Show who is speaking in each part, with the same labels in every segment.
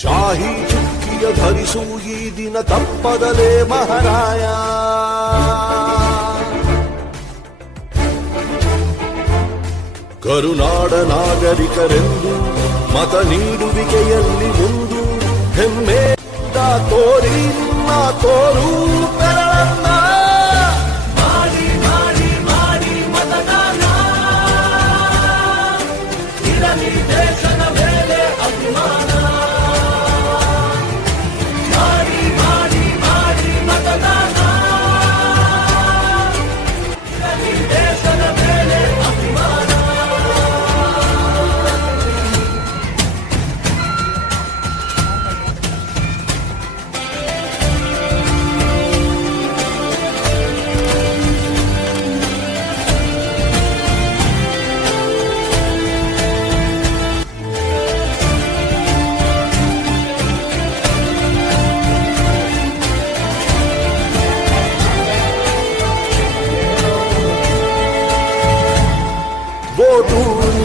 Speaker 1: ಶಾಹಿ ಚುಕ್ಕಿಯ ಧರಿಸು ಈ ದಿನ ತಪ್ಪದಲೇ ಮಹಾರಾಯ ಕರುನಾಡ ನಾಗರಿಕರೆಂದು ಮತ ನೀಡುವಿಕೆಯಲ್ಲಿ ಮುಂದು ಹೆಮ್ಮೆಯಿಂದ ತೋರಿ ನಿಮ್ಮ ತೋರು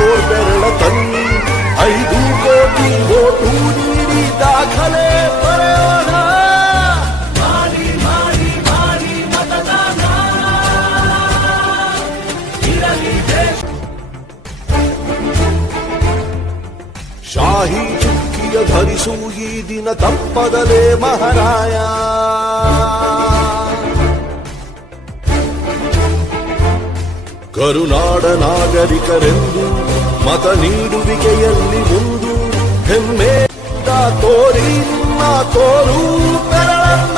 Speaker 1: ತೋರ್ಬೆರಳ ತನ್ನಿ ಐದು ಕೋಟಿ ಓಟು ನೀಡಿ ದಾಖಲೆ ಬರೆಯೋಣ
Speaker 2: ಮಾಡಿ ಮಾಡಿ ಮಾಡಿ ಮತದಾನ ಇರಲಿ ದೇಶ
Speaker 1: ಶಾಹಿ ಚುಕ್ಕಿಯ ಧರಿಸು ಈ ದಿನ ತಪ್ಪದಲೇ ಮಹಾರಾಯ ಕರುನಾಡ ನಾಗರಿಕರೆಂದು ಮತ ನೀಡುವಿಕೆಯಲ್ಲಿ ಒಂದು ಹೆಮ್ಮೆ. ತೋರಿ ತೋರು ಬೆರಳನ್ನ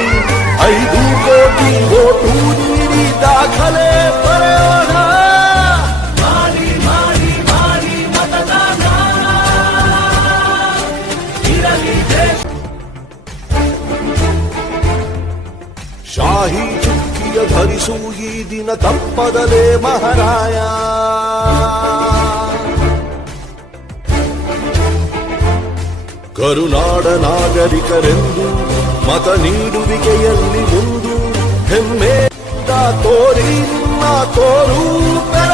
Speaker 1: ಶಾಹಿ ಚುಕ್ಕಿಯ ಧರಿಸು ಈ ದಿನ ತಪ್ಪದಲೇ ಮಹಾರಾಯ ಕರುನಾಡ ನಾಗರಿಕರೆಂದು ಮತ ನೀಡುವಿಕೆಯಲ್ಲಿ ಮುಂದು ಹೆಮ್ಮೆಯಿಂದ ತೋರಿ ನಿಮ್ಮ ತೋರು ಬೆರಳ